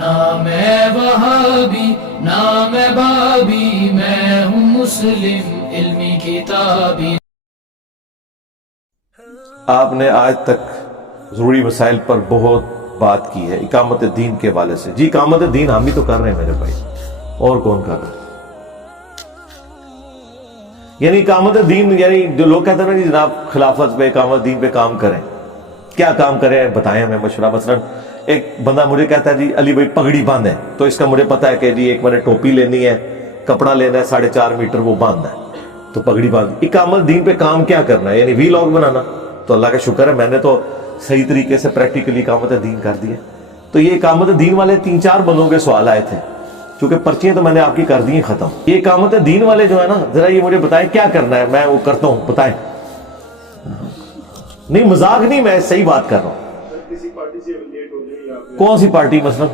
نہ میں وہابی نہ میں بابی، میں ہوں مسلم علمی کتابی۔ آپ نے آج تک ضروری مسائل پر بہت بات کی ہے اقامت دین کے حوالے سے۔ جی اقامت دین ہم بھی تو کر رہے ہیں میرے بھائی، اور کون کر رہا ہے؟ یعنی اقامت دین، یعنی جو لوگ کہتے ہیں نا جناب خلافت پہ اقامت دین پہ کام کریں، کیا کام کریں بتائیں ہمیں مشورہ۔ مثلا ایک بندہ مجھے کہتا ہے جی علی بھائی پگڑی باندھ ہے، تو اس کا مجھے پتا ہے کہ جی ایک میں نے ٹوپی لینی ہے، کپڑا لینا ہے 4.5 میٹر، وہ باندھنا ہے، تو پگڑی باندھ۔ اقامت دین پہ کام کیا کرنا ہے؟ یعنی وی لاگ بنانا۔ تو اللہ کا شکر ہے میں نے تو صحیح طریقے سے پریکٹیکلی اقامت دین کر دیا۔ تو یہ اقامت دین والے 3-4 بندوں کے سوال آئے تھے، چونکہ پرچیاں تو میں نے آپ کی کر دی ہیں ختم۔ یہ اقامت دین والے جو ہے نا، ذرا یہ مجھے بتائیں کیا کرنا ہے، میں وہ کرتا ہوں، بتائیں۔ نہیں مذاق نہیں، میں صحیح بات کر رہا ہوں۔ کون سی پارٹی مثلا؟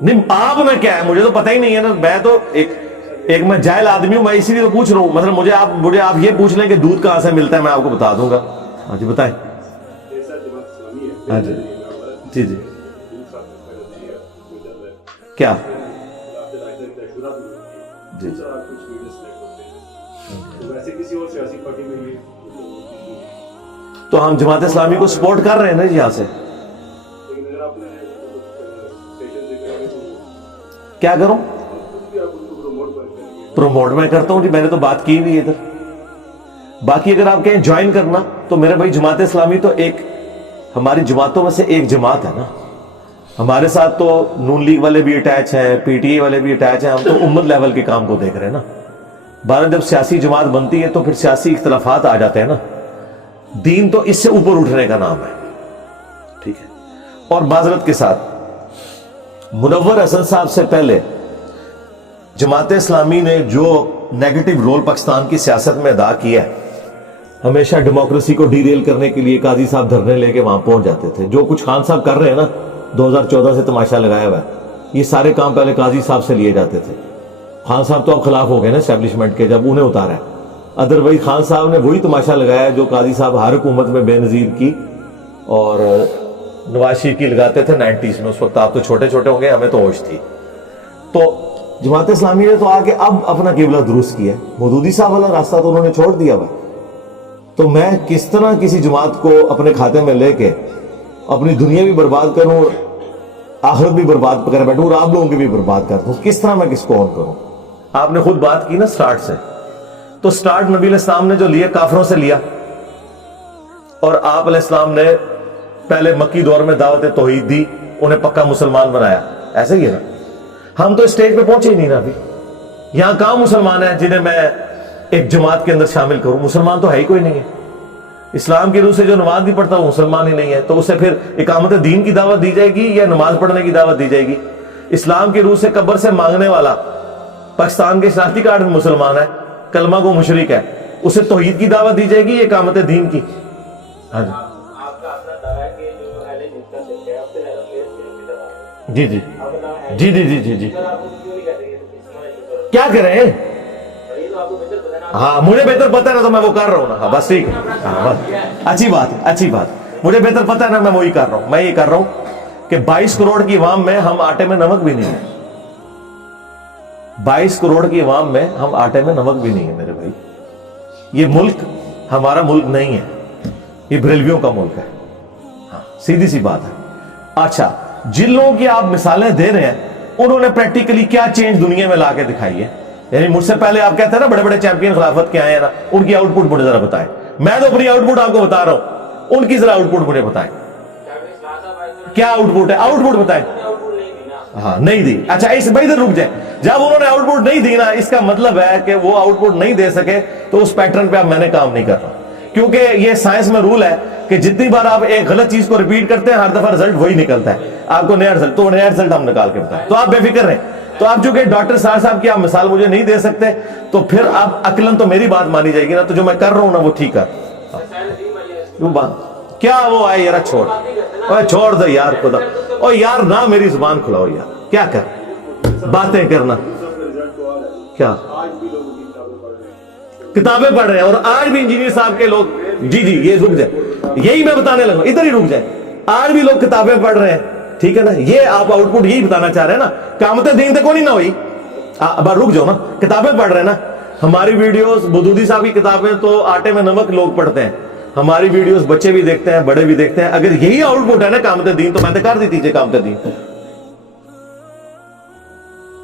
نہیں آپ میں کیا ہے، مجھے تو پتہ ہی نہیں ہے نا، میں تو ایک میں جاہل آدمی ہوں، میں اسی لیے تو پوچھ رہا ہوں۔ مثلا مجھے آپ یہ پوچھ لیں کہ دودھ کہاں سے ملتا ہے، میں آپ کو بتا دوں گا۔ ہاں جی بتائیں۔ ہاں جی جی جی کیا جی تو ہم جماعت اسلامی کو سپورٹ کر رہے ہیں نا جی، یہاں سے کیا کروں؟ پروموٹ میں کرتا ہوں جی، میں نے تو بات کی بھی ادھر۔ باقی اگر آپ کہیں جوائن کرنا تو میرے بھائی جماعت اسلامی تو ایک ہماری جماعتوں میں سے ایک جماعت ہے نا۔ ہمارے ساتھ تو نون لیگ والے بھی اٹیچ ہیں، پی ٹی اے والے بھی اٹیچ ہیں، ہم تو امت لیول کے کام کو دیکھ رہے ہیں نا۔ بارہ جب سیاسی جماعت بنتی ہے تو پھر سیاسی اختلافات آ جاتے ہیں نا۔ دین تو اس سے اوپر اٹھنے کا نام ہے، ٹھیک ہے۔ اور معذرت کے ساتھ منور حسن صاحب سے پہلے جماعت اسلامی نے جو نیگیٹو رول پاکستان کی سیاست میں ادا کیا ہے، ہمیشہ ڈیموکریسی کو ڈی ریل کرنے کے لیے قاضی صاحب دھرنے لے کے وہاں پہنچ جاتے تھے۔ جو کچھ خان صاحب کر رہے ہیں نا، 2014 سے تماشا لگایا ہوا ہے، یہ سارے کام پہلے قاضی صاحب سے لیے جاتے تھے۔ خان صاحب تو اب خلاف ہو گئے نا اسٹیبلشمنٹ کے، جب انہیں اتارا ہے۔ ادروائز خان صاحب نے وہی تماشا لگایا جو قاضی صاحب ہر حکومت میں بے نظیر کی اور نواز شریف کی لگاتے تھے 90s میں۔ اس وقت آپ تو چھوٹے چھوٹے ہوں گے، ہمیں تو ہوش تھی۔ تو جماعت اسلامی نے تو آ کے اب اپنا قبلہ درست کیا ہے، مودودی صاحب والا راستہ تو انہوں نے چھوڑ دیا ہوا۔ تو میں کس طرح کسی جماعت کو اپنے کھاتے میں لے کے اپنی دنیا بھی برباد کروں، آخرت بھی برباد کر بیٹھوں، اور آپ لوگوں کی بھی برباد کر دوں؟ کس طرح میں کس کو آن کروں؟ آپ نے خود بات کی نا سٹارٹ سے، تو سٹارٹ نبی علیہ السلام نے جو لیا کافروں سے لیا، اور آپ علیہ السلام نے پہلے مکی دور میں دعوت توحید دی، انہیں پکا مسلمان بنایا، ایسے ہی ہے نا۔ ہم تو اسٹیج پہ پہنچے ہی نہیں نا ابھی۔ یہاں کہاں مسلمان ہیں جنہیں میں ایک جماعت کے اندر شامل کروں؟ مسلمان تو ہے ہی کوئی نہیں ہے۔ اسلام کی روح سے جو نماز نہیں پڑھتا وہ مسلمان ہی نہیں ہے، تو اسے پھر اقامت دین کی دعوت دی جائے گی یا نماز پڑھنے کی دعوت دی جائے گی؟ اسلام کی روح سے قبر سے مانگنے والا پاکستان کے شناختی کارڈ میں مسلمان ہے، کلمہ کو مشرک ہے، اسے توحید کی دعوت دی جائے گی یا اقامت دین کی؟ ہاں جی جی جی جی جی جی جی کیا کریں؟ ہاں مجھے بہتر پتہ ہے نا، تو میں وہ کر رہا ہوں نا۔ ہاں بس ٹھیک ہے، ہاں بس اچھی بات ہے، اچھی بات۔ مجھے بہتر پتہ ہے نا، میں وہی کر رہا ہوں۔ میں یہ کر رہا ہوں کہ 22 کروڑ کی عوام میں ہم آٹے میں نمک بھی نہیں ہے۔ 22 کروڑ کی عوام میں ہم آٹے میں نمک بھی نہیں ہے میرے بھائی۔ یہ ملک ہمارا ملک نہیں ہے، یہ بریلویوں کا ملک ہے۔ ہاں سیدھی سی بات ہے۔ اچھا، جن لوگوں کی آپ مثالیں دے رہے ہیں انہوں نے پریکٹیکلی کیا چینج دنیا میں لا کے دکھائی ہے؟ یعنی مجھ سے پہلے آپ کہتے ہیں نا بڑے بڑے چیمپئن خلافت کے آئے ہیں نا، ان کی آؤٹ پٹ مجھے ذرا بتائیں۔ میں تو اپنی آؤٹ پٹ آپ کو بتا رہا ہوں، ان کی ذرا آؤٹ پٹ مجھے بتائیں، کیا آؤٹ پٹ ہے؟ آؤٹ پٹ بتائیں۔ ہاں نہیں دی، اچھا اس بھائی ادھر رک جائیں۔ جب انہوں نے آؤٹ پٹ نہیں دی نا، اس کا مطلب ہے کہ وہ آؤٹ پٹ نہیں دے سکے، تو اس پیٹرن پہ اب میں نے کام نہیں کر رہا، کیونکہ یہ سائنس میں رول ہے کہ جتنی بار آپ ایک غلط چیز کو ریپیٹ کرتے ہیں ہر دفعہ رزلٹ وہی نکلتا ہے، آپ کو نیا رزلٹ، تو نیا رزلٹ ہم نکال کے بتائیں۔ تو آپ بے فکر رہیں۔ تو آپ چونکہ ڈاکٹر صاحب کی آپ مثال مجھے نہیں دے سکتے، تو پھر اب عقلاً تو میری بات مانی جائے گی نا، تو جو میں کر رہا ہوں نا وہ ٹھیک ہے۔ کیا وہ آئے یار، چھوڑ دو یار خدا، اور یار نہ میری زبان کھلاؤ یار، کیا کر باتیں کرنا، کیا کتابیں پڑھ رہے ہیں، اور آج بھی انجینئر صاحب کے لوگ، جی جی یہ رک جائیں، یہی میں بتانے لگا، ادھر ہی رک جائیں، آج بھی لوگ کتابیں پڑھ رہے ہیں، ٹھیک ہے نا, یہ آپ آؤٹ پٹ یہی بتانا چاہ رہے ہیں نا, قیامت دین تک نہیں نہ ہوئی. اب رک جاؤ نا, کتابیں پڑھ رہے ہیں نا, ہماری ویڈیوز مودودی صاحب کی کتابیں تو آٹے میں نمک لوگ پڑھتے ہیں, ہماری ویڈیوز بچے بھی دیکھتے ہیں, بڑے بھی دیکھتے ہیں. اگر یہی آؤٹ پٹ ہے نا قیامت دین, تو میں تو کر دی تھی قیامت دین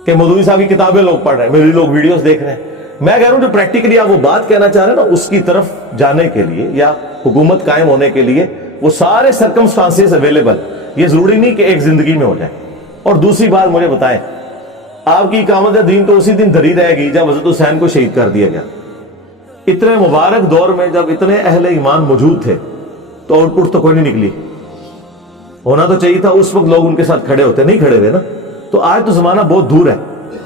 کہ مودودی صاحب کی کتابیں لوگ پڑھ رہے ہیں, میری لوگ ویڈیوز دیکھ رہے ہیں. میں کہہ رہا ہوں جو پریکٹیکلی آپ وہ بات کہنا چاہ رہے ہیں نا, اس کی طرف جانے کے لیے یا حکومت قائم ہونے کے لیے وہ سارے سرکمسٹانسز اویلیبل, یہ ضروری نہیں کہ ایک زندگی میں ہو جائے. اور دوسری بات مجھے بتائیں, آپ کی اقامت دین تو اسی دن دھری رہے گی جب حضرت حسین کو شہید کر دیا گیا. اتنے مبارک دور میں جب اتنے اہل ایمان موجود تھے تو آؤٹ پٹ تو کوئی نہیں نکلی. ہونا تو چاہیے تھا اس وقت لوگ ان کے ساتھ کھڑے ہوتے, نہیں کھڑے ہوئے نا. تو آج تو زمانہ بہت دور ہے,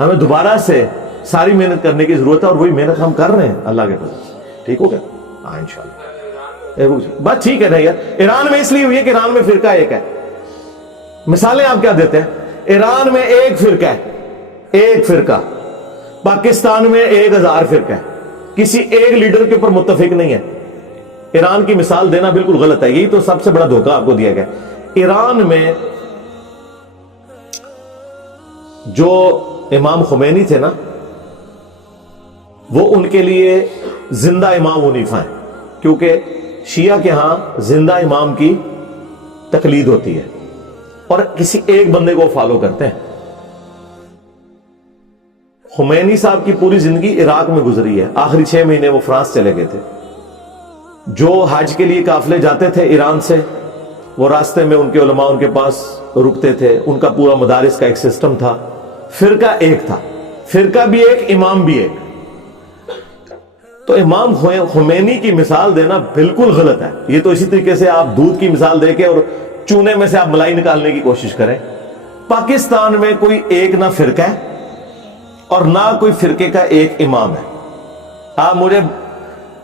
ہمیں دوبارہ سے ساری محنت کرنے کی ضرورت ہے, اور وہی محنت ہم کر رہے ہیں اللہ کے فضل سے. ٹھیک ہو گیا؟ ہاں انشاءاللہ. بات ٹھیک ہے نا یار. ایران میں اس لیے ہوئی ہے کہ ایران میں فرقہ ایک ہے. مثالیں آپ کیا دیتے ہیں؟ ایران میں ایک فرقہ ہے, ایک فرقہ. پاکستان میں 1000 فرقہ ہے, کسی ایک لیڈر کے اوپر متفق نہیں ہے. ایران کی مثال دینا بالکل غلط ہے, یہی تو سب سے بڑا دھوکہ آپ کو دیا گیا. ایران میں جو امام خمینی تھے نا, وہ ان کے لیے زندہ امام حنیفہ ہیں, کیونکہ شیعہ کے ہاں زندہ امام کی تقلید ہوتی ہے اور کسی ایک بندے کو فالو کرتے ہیں. خمینی صاحب کی پوری زندگی عراق میں گزری ہے, آخری 6 مہینے وہ فرانس چلے گئے تھے. جو حج کے لیے قافلے جاتے تھے ایران سے, وہ راستے میں ان کے علماء ان کے پاس رکتے تھے. ان کا پورا مدارس کا ایک سسٹم تھا. فرقہ ایک تھا, فرقہ بھی ایک, امام بھی ایک. تو امام خمینی کی مثال دینا بالکل غلط ہے. یہ تو اسی طریقے سے آپ دودھ کی مثال دے کے اور چونے میں سے آپ ملائی نکالنے کی کوشش کریں. پاکستان میں کوئی ایک نہ فرقہ ہے اور نہ کوئی فرقے کا ایک امام ہے. آپ مجھے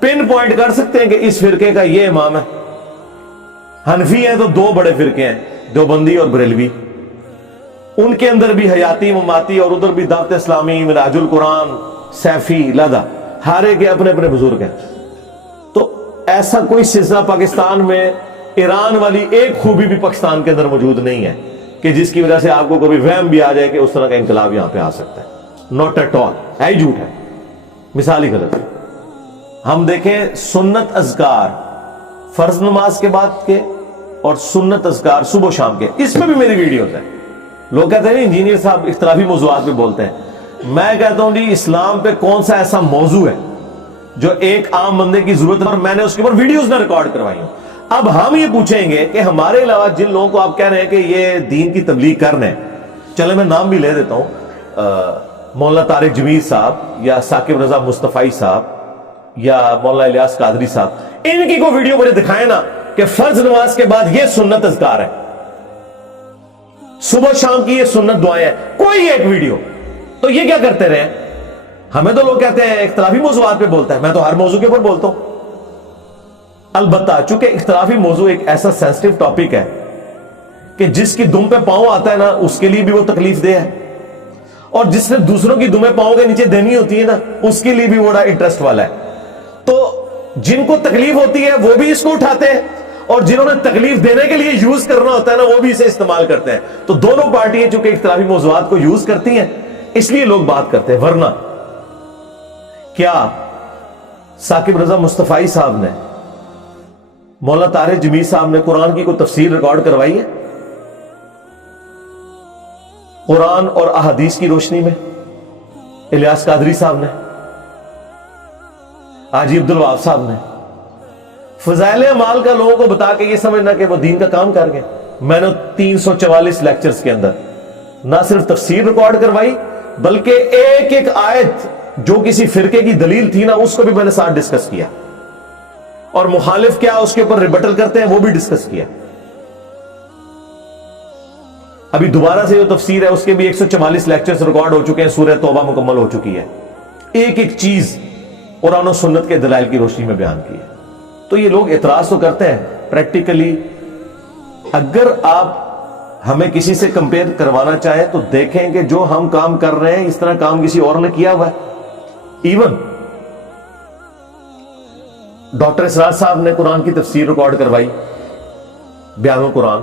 پن پوائنٹ کر سکتے ہیں کہ اس فرقے کا یہ امام ہے؟ حنفی ہیں تو 2 بڑے فرقے ہیں, دیوبندی اور بریلوی. ان کے اندر بھی حیاتی مماتی, اور ادھر بھی دعوت اسلامی, منہاج القرآن, سیفی, لادا, ہر ایک کے اپنے اپنے بزرگ ہیں. تو ایسا کوئی سلسلہ پاکستان میں, ایران والی ایک خوبی بھی پاکستان کے اندر موجود نہیں ہے کہ جس کی وجہ سے آپ کو کبھی وہم بھی آ جائے کہ اس طرح کا انقلاب یہاں پہ آ سکتا ہے. ناٹ ایٹ آل, ہے ہی جھوٹ ہے, مثال ہی غلط ہے. ہم دیکھیں سنت اذکار فرض نماز کے بعد کے اور سنت اذکار صبح شام کے, اس میں بھی میری ویڈیوز ہیں. لوگ کہتے ہیں انجینئر صاحب اختلافی موضوعات پہ بولتے ہیں. میں کہتا ہوں جی اسلام پہ کون سا ایسا موضوع ہے جو ایک عام بندے کی ضرورت ہے اور میں نے اس کے اوپر ویڈیوز نہ ریکارڈ کروائی ہوں. اب ہم یہ پوچھیں گے کہ ہمارے علاوہ جن لوگوں کو آپ کہہ رہے ہیں کہ یہ دین کی تبلیغ کر رہے ہیں, چلے میں نام بھی لے دیتا ہوں, مولانا طارق جمیل صاحب یا ثاقب رضا مصطفی صاحب یا مولانا الیاس قادری صاحب, ان کی کوئی ویڈیو مجھے دکھائیں نا کہ فرض نماز کے بعد یہ سنت اذکار ہے, صبح شام کی یہ سنت دعائیں ہیں, کوئی ایک ویڈیو. تو یہ کیا کرتے رہے؟ ہمیں تو لوگ کہتے ہیں اختلافی موضوعات پہ بولتا ہے, میں تو ہر موضوع کے اوپر بولتا ہوں. البتہ چونکہ اختلافی موضوع ایک ایسا سینسٹیو ٹاپک ہے کہ جس کی دم پہ پاؤں آتا ہے نا, اس کے لیے بھی وہ تکلیف دہ ہے, اور جس نے دوسروں کی دمیں پاؤں کے نیچے دینی ہوتی ہے نا, اس کے لیے بھی بڑا انٹرسٹ والا ہے. تو جن کو تکلیف ہوتی ہے وہ بھی اس کو اٹھاتے ہیں, اور جنہوں نے تکلیف دینے کے لیے یوز کرنا ہوتا ہے نا, وہ بھی اسے استعمال کرتے ہیں. تو دونوں پارٹیاں چونکہ اختلافی موضوعات کو یوز کرتی ہیں, اس لیے لوگ بات کرتے ہیں. ورنہ کیا ثاقب رضا مصطفی صاحب نے, مولانا طارق جمیل صاحب نے قرآن کی کوئی تفسیر ریکارڈ کروائی ہے قرآن اور احادیث کی روشنی میں؟ الیاس قادری صاحب نے, حاجی عبدالوہاب صاحب نے فضائل اعمال کا لوگوں کو بتا کے یہ سمجھنا کہ وہ دین کا کام کر گئے. میں نے 344 لیکچرز کے اندر نہ صرف تفسیر ریکارڈ کروائی, بلکہ ایک ایک آیت جو کسی فرقے کی دلیل تھی نا, اس کو بھی میں نے ساتھ ڈسکس کیا, اور مخالف کیا اس کے اوپر ریبٹل کرتے ہیں وہ بھی ڈسکس کیا. ابھی دوبارہ سے جو تفسیر ہے اس کے بھی 144 لیکچرز ریکارڈ ہو چکے ہیں, سورہ توبہ مکمل ہو چکی ہے. ایک ایک چیز قرآن و سنت کے دلائل کی روشنی میں بیان کی ہے. تو یہ لوگ اعتراض تو کرتے ہیں پریکٹیکلی. اگر آپ ہمیں کسی سے کمپیئر کروانا چاہیں تو دیکھیں کہ جو ہم کام کر رہے ہیں اس طرح کام کسی اور نے کیا ہوا ہے. ایون ڈاکٹر اسرار صاحب نے قرآن کی تفسیر ریکارڈ کروائی, بیان القرآن.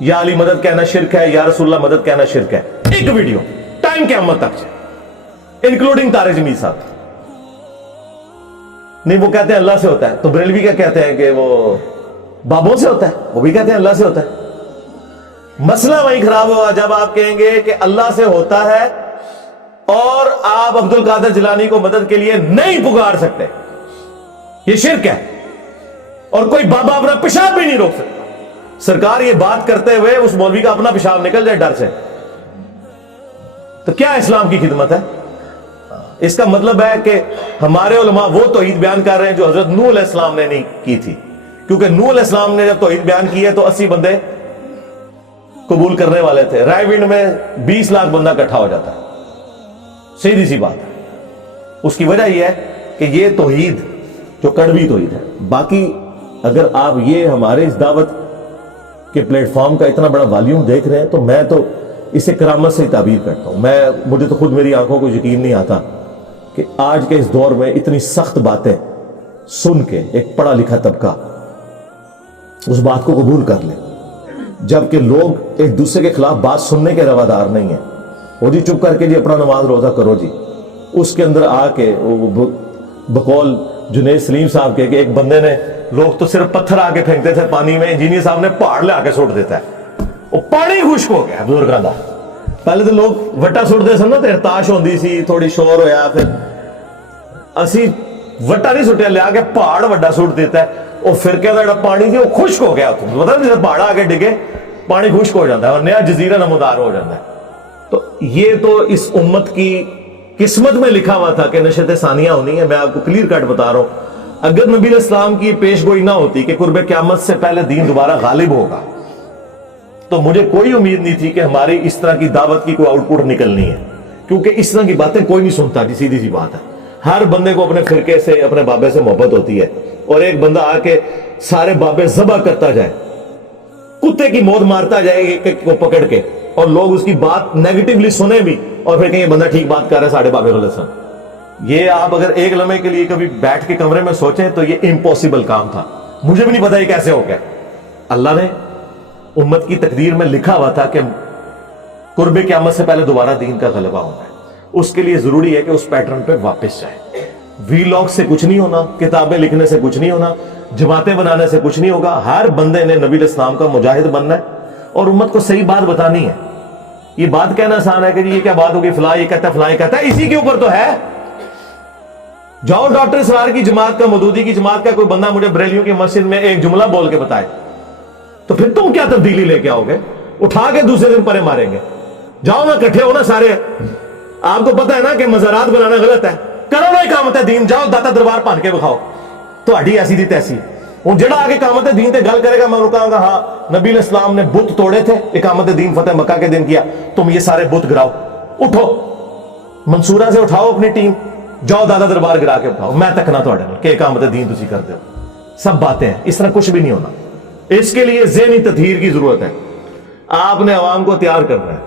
یا علی مدد کہنا شرک ہے, یا رسول اللہ مدد کہنا شرک ہے. ایک ویڈیو ٹائم قیامت تک سے, انکلوڈنگ طارق جمیل صاحب. نہیں وہ کہتے ہیں اللہ سے ہوتا ہے, تو بریلوی کیا کہتے ہیں کہ وہ بابوں سے ہوتا ہے, وہ بھی کہتے ہیں اللہ سے ہوتا ہے. مسئلہ وہیں خراب ہوا جب آپ کہیں گے کہ اللہ سے ہوتا ہے اور آپ عبد القادر جیلانی کو مدد کے لیے نہیں پکار سکتے. یہ شرک ہے, اور کوئی بابا اپنا پیشاب بھی نہیں روک سکتا. سرکار یہ بات کرتے ہوئے اس مولوی کا اپنا پیشاب نکل جائے ڈر سے, تو کیا اسلام کی خدمت ہے؟ اس کا مطلب ہے کہ ہمارے علماء وہ توحید بیان کر رہے ہیں جو حضرت نوح علیہ السلام نے نہیں کی تھی, کیونکہ نوح علیہ السلام نے جب توحید بیان کی ہے تو 80 بندے قبول کرنے والے تھے. رائے ونڈ میں 20 لاکھ بندہ اکٹھا ہو جاتا ہے. سیدھی سی بات ہے. اس کی وجہ یہ ہے کہ یہ توحید جو کڑوی توحید ہے. باقی اگر آپ یہ ہمارے اس دعوت کے پلیٹ فارم کا اتنا بڑا والیوم دیکھ رہے ہیں تو میں تو اسے کرامت سے تعبیر کرتا ہوں. مجھے تو خود میری آنکھوں کو یقین نہیں آتا کہ آج کے اس دور میں اتنی سخت باتیں سن کے ایک پڑھا لکھا طبقہ اس بات کو قبول کر لے, جبکہ لوگ ایک دوسرے کے خلاف بات سننے کے روادار نہیں ہیں. وہ جی چپ کر کے جی اپنا نماز روزہ کرو جی. اس کے اندر آ کے بقول جنید سلیم صاحب کے کہ ایک بندے نے, لوگ تو صرف پتھر آ کے پھینکتے تھے پانی میں, انجینئر صاحب نے پہاڑ لے آ کے سوٹ دیتا ہے. وہ پانی خشک ہو گیا بزرگاں دا. پہلے تو لوگ وٹا سٹتے سن نا تو ارتاش ہوندی سی, تھوڑی شور ہویا, پھر اسی وٹا نہیں سٹیا, لے آ کے پہاڑ وڈا سٹ دیتا ہے. وہ فرقے کا جڑا پانی تھی وہ خشک ہو گیا. پتہ نہیں پہاڑ آ کے ڈگے پانی خشک ہو جاتا ہے اور نیا جزیرہ نمودار ہو جاتا ہے. تو یہ تو اس امت کی قسمت میں لکھا ہوا تھا کہ نشت ثانیہ ہونی ہے. میں آپ کو کلیئر کٹ بتا رہا ہوں. اگر نبی علیہ السلام کی پیش گوئی نہ ہوتی کہ قرب قیامت سے پہلے دین دوبارہ غالب ہوگا, تو مجھے کوئی امید نہیں تھی کہ ہماری اس طرح کی دعوت کی کوئی آؤٹ پٹ نکلنی ہے, کیونکہ اس طرح کی باتیں کوئی نہیں سنتا. سیدھی سی بات ہے. ہر بندے کو اپنے فرقے سے, اپنے بابے سے محبت ہوتی ہے, اور ایک بندہ آ کے سارے بابے ذبح کرتا جائے, کتے کی موت مارتا جائے ایک کو پکڑ کے, اور لوگ اس کی بات نیگیٹیولی سنیں بھی اور پھر کہیں یہ بندہ ٹھیک بات کر رہا ہے, ساڑھے بابے غلط سن. یہ آپ اگر ایک لمحے کے لیے کبھی بیٹھ کے کمرے میں سوچیں تو یہ امپوسیبل کام تھا. مجھے بھی نہیں پتا یہ کیسے ہو گیا. اللہ نے امت کی تقدیر میں لکھا ہوا تھا کہ قرب قیامت سے پہلے دوبارہ دین کا غلبہ ہونا ہے. اس کے لیے ضروری ہے کہ اس پیٹرن پہ واپس جائیں. وی لاگ سے کچھ نہیں ہونا, کتابیں لکھنے سے کچھ نہیں ہونا, جماعتیں بنانے سے کچھ نہیں ہوگا. ہر بندے نے نبی علیہ السلام کا مجاہد بننا ہے اور امت کو صحیح بات بتانی ہے. یہ بات کہنا آسان ہے کہ یہ کیا بات ہوگی, فلاں یہ کہتا ہے, فلاں یہ کہتا ہے, اسی کے اوپر تو ہے. جاؤ ڈاکٹر اسرار کی جماعت کا, مودودی کی جماعت کا کوئی بندہ مجھے بریلیوں کی مسجد میں ایک جملہ بول کے بتائے, تو پھر تم کیا تبدیلی لے کے آؤ گے؟ اٹھا کے دوسرے دن پرے ماریں گے. جاؤ نا کٹھے ہو نا سارے. آپ کو پتا ہے نا کہ مزارات بنانا غلط ہے, کرو نا اقامت دین, جاؤ داتا دربار پان کے بکھاؤ. تو ہڈی ایسی دی تیسی. ہوں جڑا آگے اقامت دین تے گل کرے گا, میں کہوں گا ہاں نبی علیہ السلام نے بت توڑے تھے, اقامت دین فتح مکہ کے دن کیا, تم یہ سارے بت گراؤ. اٹھو منصورہ سے اٹھاؤ اپنی ٹیم, جاؤ دادا دربار گرا کے اٹھاؤ, میں تکنا تھوڑے نال کہ اقامت دین تسی کر دو. سب باتیں ہیں, اس طرح کچھ بھی نہیں ہونا. اس کے لیے ذہنی تطہیر کی ضرورت ہے. آپ نے عوام کو تیار کرنا ہے.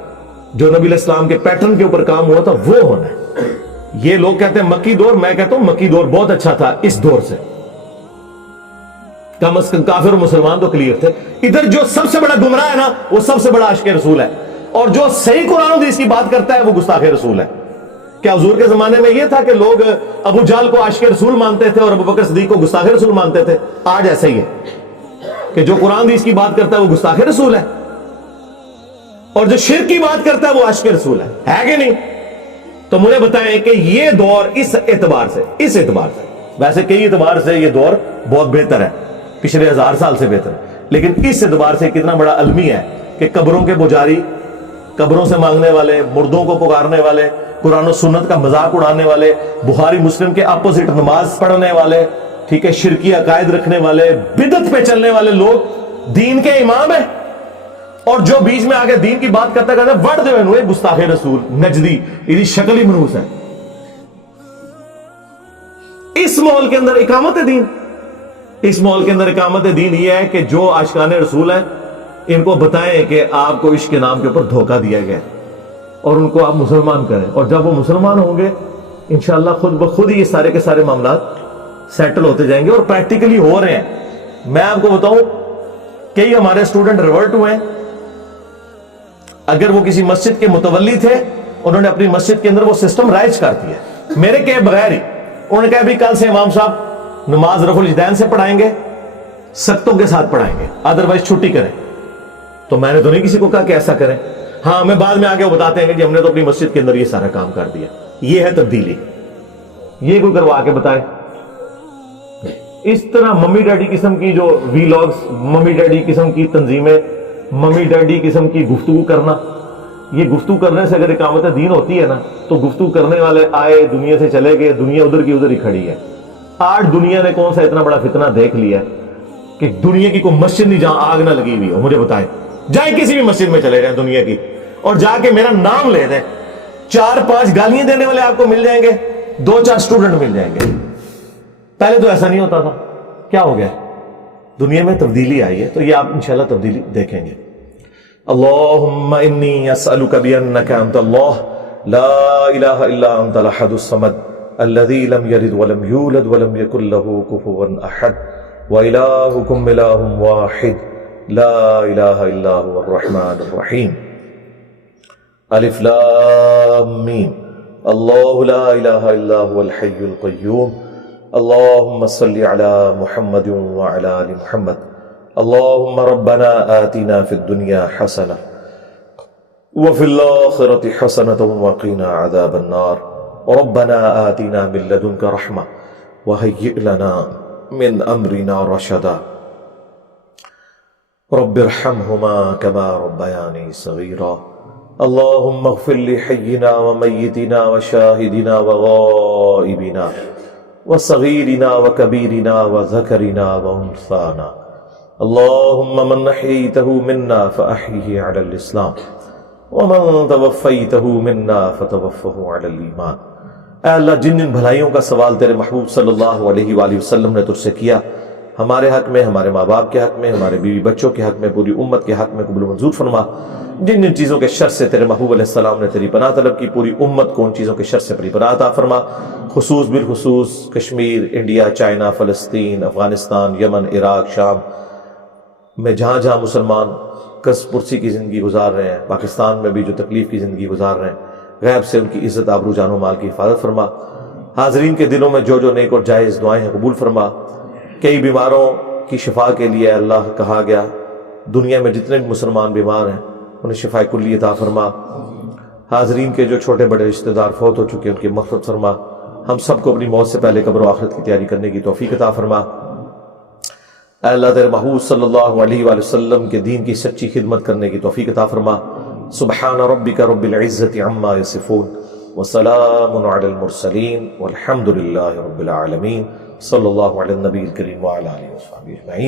جو نبی علیہ السلام کے پیٹرن کے اوپر کام ہوا تھا وہ ہونا ہے. یہ لوگ کہتے ہیں مکی دور, میں کہتا ہوں مکی دور بہت اچھا تھا اس دور سے. کم از کم کافر اور مسلمان تو کلیئر تھے. ادھر جو سب سے بڑا گمراہ ہے نا وہ سب سے بڑا عاشق رسول ہے, اور جو صحیح قرآن و حدیث کی بات کرتا ہے وہ گستاخ رسول ہے. کیا حضور کے زمانے میں یہ تھا کہ لوگ ابو جہل کو عاشق رسول مانتے تھے اور ابو بکر صدیق کو گستاخ رسول مانتے تھے؟ آج ایسا ہی ہے کہ جو قرآن حدیث کی بات کرتا ہے وہ گستاخ رسول ہے, اور جو شرک کی بات کرتا ہے وہ عاشق رسول ہے کہ نہیں؟ تو مجھے بتائیں کہ یہ دور اس اعتبار سے ویسے کئی اعتبار سے یہ دور بہت بہتر ہے, پچھلے 1000 سال سے بہتر ہے, لیکن اس اعتبار سے کتنا بڑا المی ہے کہ قبروں کے پجاری, قبروں سے مانگنے والے, مردوں کو پکارنے والے, قرآن و سنت کا مذاق اڑانے والے, بخاری مسلم کے اپوزٹ نماز پڑھنے والے, ٹھیک ہے, شرکی عقائد رکھنے والے, بدعت پہ چلنے والے لوگ دین کے امام ہیں. اور جو بیچ میں آگے دین کی بات کرتا ہے وڑ دے ہوئے گستاخ رسول نجدی, یہ شکل ہی منحوس ہے. اس ماحول کے اندر اقامت دین, اس ماحول کے اندر اقامت دین یہ ہے کہ جو عاشقان رسول ہیں ان کو بتائیں کہ آپ کو عشق کے نام کے اوپر دھوکہ دیا گیا اور ان کو آپ مسلمان کریں, اور جب وہ مسلمان ہوں گے انشاءاللہ خود بخود ہی یہ سارے کے سارے معاملات سیٹل ہوتے جائیں گے, اور پریکٹیکلی ہو رہے ہیں. میں آپ کو بتاؤں کئی ہمارے اسٹوڈنٹ ریورٹ ہوئے ہیں اگر وہ کسی مسجد کے متولی تھے، انہوں نے اپنی مسجد کے اندر وہ سسٹم رائج کر دیا میرے کے بغیر ہی. انہوں نے کہا بھی کل سے امام صاحب نماز رفع الاجدین سے پڑھائیں گے، سکتوں کے ساتھ پڑھائیں گے، ادروائز چھٹی کریں. تو میں نے تو نہیں کسی کو کہا کہ ایسا کریں. ہاں ہمیں بعد میں آگے وہ بتاتے ہیں کہ جی ہم نے تو اپنی مسجد کے اندر یہ سارا کام کر دیا. یہ ہے تبدیلی. یہ کوئی کروا کے بتائے. اس طرح ممی ڈیڈی قسم کی جو وی لاگز، ممی ڈیڈی قسم کی تنظیمیں، ممی ڈیڈی قسم کی گفتگو کرنا، یہ گفتگو کرنے سے اگر اقامت دین ہوتی ہے نا تو گفتگو کرنے والے آئے دنیا سے چلے گئے، دنیا ادھر کی ادھر ہی کھڑی ہے. آج دنیا نے کون سا اتنا بڑا فتنہ دیکھ لیا ہے کہ دنیا کی کوئی مسجد نہیں جہاں آگ نہ لگی ہوئی ہو. مجھے بتائیں، جائیں کسی بھی مسجد میں چلے جائیں دنیا کی اور جا کے میرا نام لے دیں، 4-5 گالیاں دینے والے آپ کو مل جائیں گے، 2-4 اسٹوڈنٹ مل جائیں گے. پہلے تو ایسا نہیں ہوتا تھا. کیا ہو گیا؟ دنیا میں تبدیلی آئی ہے. تو یہ آپ انشاءاللہ تبدیلی دیکھیں گے. اللہم انی اسألک بانک انت اللہ لا الہ الا انت الاحد الصمد الذی لم یلد ولم یولد ولم یکن له کفوا احد وإلہکم الہ واحد لا الہ الا هو الرحمن الرحیم. الف لام میم. اللہ لا الہ الا هو الحی القیوم. اللہم صلی علی محمد وعلی آل محمد. اللہم ربنا آتنا فی الدنیا حسنہ وفی الآخرة حسنة وقنا عذاب النار. ربنا آتنا من لدنک رحمہ وہیئ لنا من امرنا رشدا. رب ارحمہما کما ربیانی صغیرا. اللہم اغفر لحینا ومیتنا وشاہدنا وغائبنا وصغیرنا وکبیرنا وذکرنا وانثانا. اللہم من احییتہ منا فاحیہ علی الاسلام ومن توفیتہ منا فتوفہ علی الایمان. اے اللہ، جن جن بھلائیوں کا سوال تیرے محبوب صلی اللہ علیہ وآلہ وسلم نے تجھ سے کیا، ہمارے حق میں، ہمارے ماں باپ کے حق میں، ہمارے بیوی بچوں کے حق میں، پوری امت کے حق میں قبول و منظور فرما. جن جن چیزوں کے شر سے تیرے محبوب علیہ السلام نے تیری پناہ طلب کی، پوری امت کو ان چیزوں کے شر سے بڑی پناہ عطا فرما. خصوص بالخصوص کشمیر، انڈیا، چائنا، فلسطین، افغانستان، یمن، عراق، شام میں جہاں جہاں مسلمان کس پرسی کی زندگی گزار رہے ہیں، پاکستان میں بھی جو تکلیف کی زندگی گزار رہے ہیں، غیب سے ان کی عزت، آبرو، جان و مال کی حفاظت فرما. حاضرین کے دلوں میں جو جو نیک اور جائز دعائیں ہیں قبول فرما. کئی بیماروں کی شفا کے لیے اللہ کہا گیا، دنیا میں جتنے بھی مسلمان بیمار ہیں انہیں شفا کلی عطا فرما. حاضرین کے جو چھوٹے بڑے رشتہ دار فوت ہو چکے ان کی مغفرت فرما. ہم سب کو اپنی موت سے پہلے قبر و آخرت کی تیاری کرنے کی توفیق عطا فرما. اے اللہ، تیرے محبوب صلی اللہ علیہ وآلہ وسلم کے دین کی سچی خدمت کرنے کی توفیق عطا فرما. سبحان ربک رب العزت عما یصفون وسلام علی المرسلین والحمد للہ رب العالمین. صلی اللہ علی النبی الکریم وعلی آلہ وصحبہ اجمعین.